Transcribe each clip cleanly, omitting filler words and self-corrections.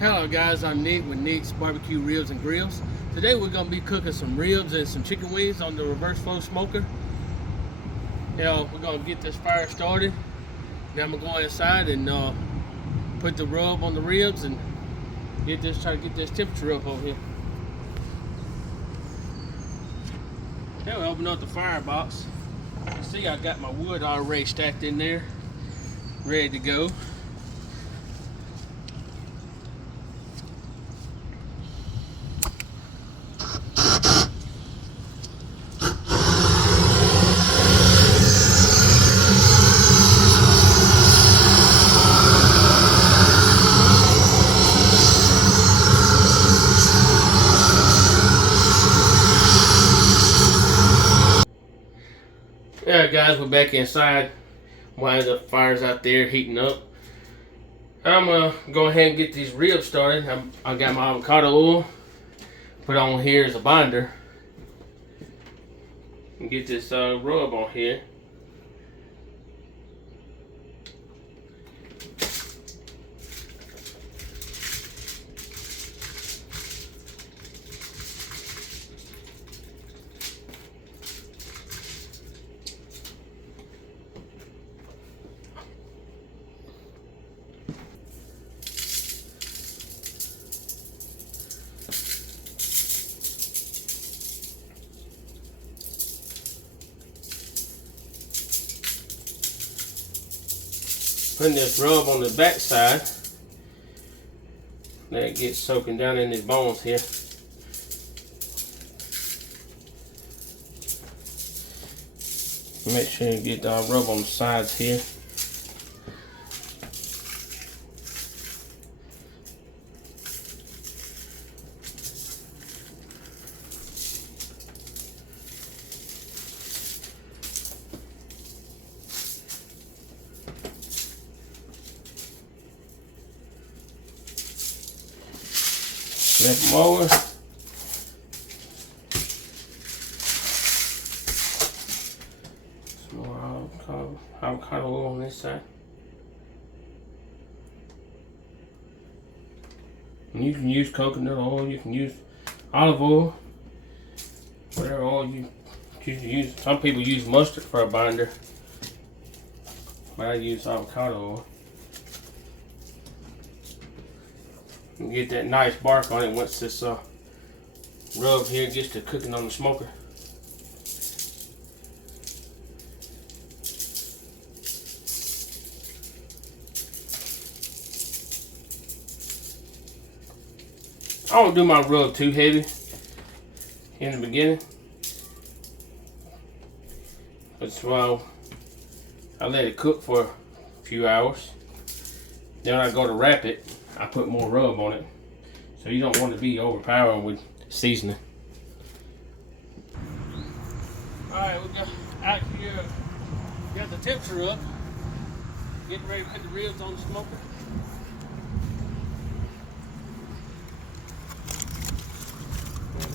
Hello guys, I'm Nick with Nick's Barbecue Ribs and Grills. Today we're going to be cooking some ribs and some chicken wings on the reverse flow smoker. We're going to get this fire started. Now I'm going to go inside and put the rub on the ribs and try to get this temperature up over here. Now we open up the firebox. You see I got my wood already stacked in there, ready to go. Alright guys, we're back inside while the fire's out there heating up. I'm gonna go ahead and get these ribs started. I got my avocado oil put on here as a binder and get this rub on here. Putting this rub on the back side, let it get soaking down in these bones here. Make sure you get the rub on the sides here. Flip them over. Some more avocado oil on this side. And you can use coconut oil, you can use olive oil, whatever oil you choose to use. Some people use mustard for a binder, but I use avocado oil. And get that nice bark on it once this rub here gets to cooking on the smoker. I don't do my rub too heavy in the beginning. That's why I let it cook for a few hours. Then I go to wrap it, I put more rub on it. So you don't want to be overpowering with seasoning. Alright, we got out here, got the temperature up. Getting ready to put the ribs on the smoker.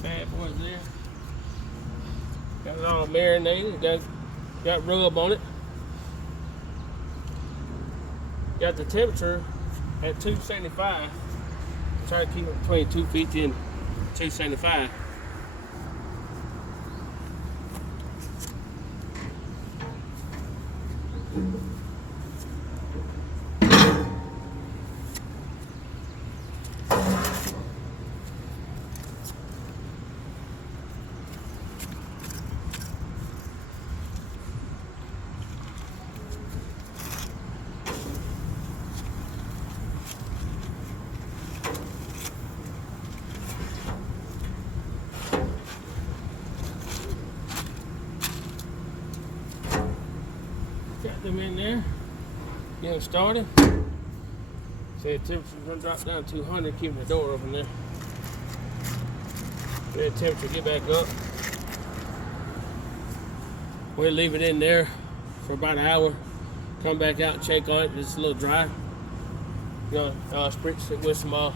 Bad boys there. Got it all marinated, got rub on it. Got the temperature at 275. Try to keep it between 250 and 275. Got them in there, get them started. Say the temperature's gonna drop down to 200, keeping the door open there. Let the temperature get back up. We'll leave it in there for about an hour. Come back out and check on it, it's a little dry. You know, spritz it with some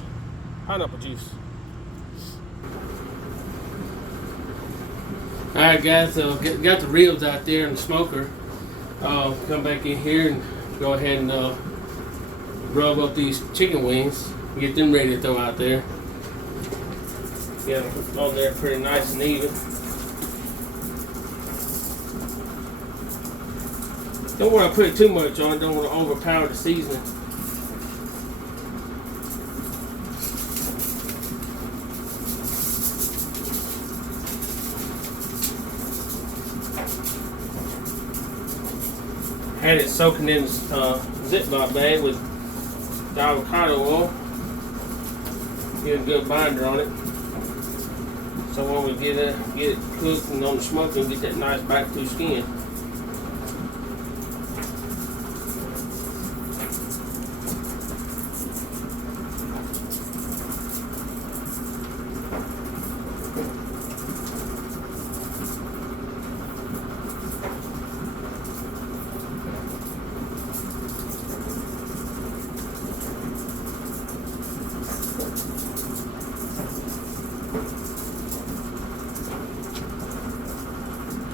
pineapple juice. Alright guys, so got the ribs out there in the smoker. Come back in here and go ahead and rub up these chicken wings. Get them ready to throw out there. Get them on there pretty nice and even. Don't want to put too much on. Don't want to overpower the seasoning. Had it soaking in Ziploc bag with the avocado oil. Get a good binder on it. So when we get it cooked and on the smoker, and get that nice back through skin.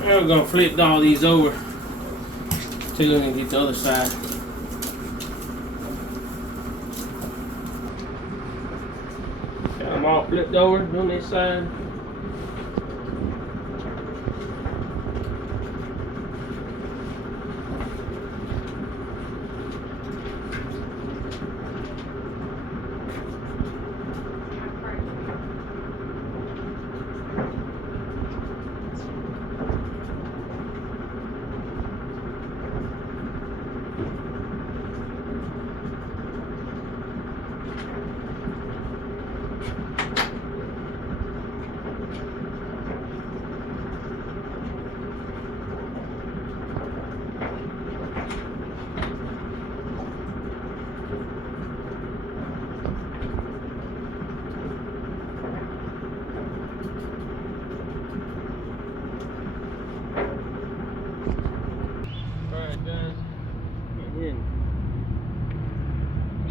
Now we're going to flip all these over too and get the other side. Got them all flipped over on this side.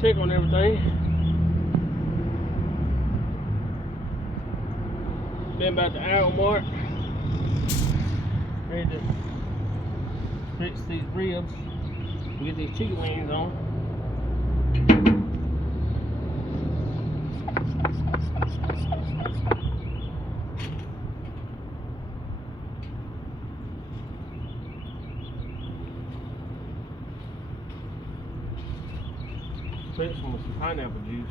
Check on everything. Been about the hour mark. Ready to fix these ribs. We get these chicken wings on. Fix them with some pineapple juice.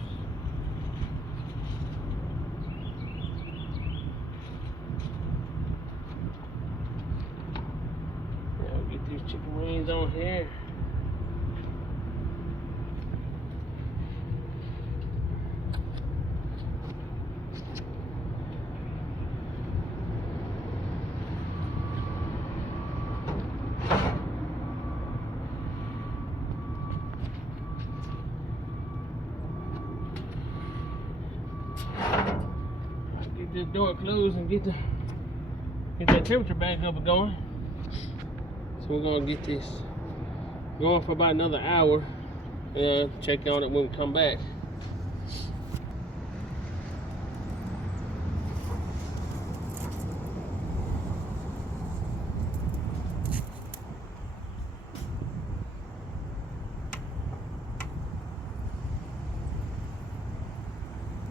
Yeah, we'll get these chicken wings on here. Get this door closed and get that temperature back up and going. So we're gonna get this going for about another hour and check on it when we come back.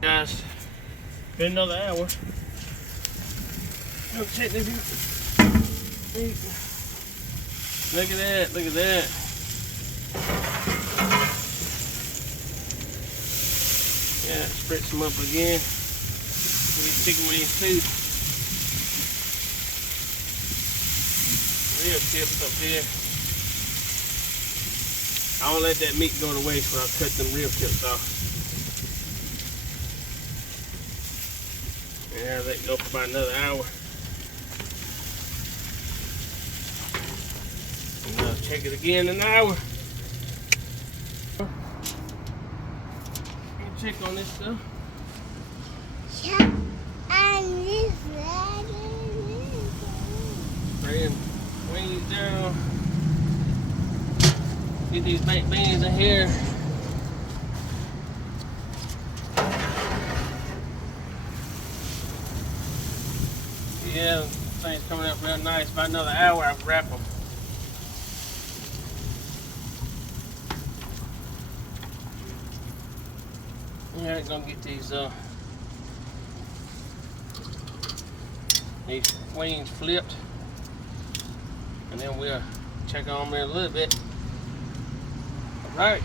Guys, been another hour. Let's check this out. Look at that, look at that. Yeah, spritz them up again. These chicken wings too. Rib tips up there. I don't let that meat go to waste when I cut them rib tips off. Yeah, let it go for about another hour. And I'll check it again in an hour. Check on this stuff. Bring wings down. Get these baked beans in here. Yeah, things coming up real nice. About another hour, I'll wrap them. Alright, gonna get these wings flipped, and then we'll check on them in a little bit. Alright.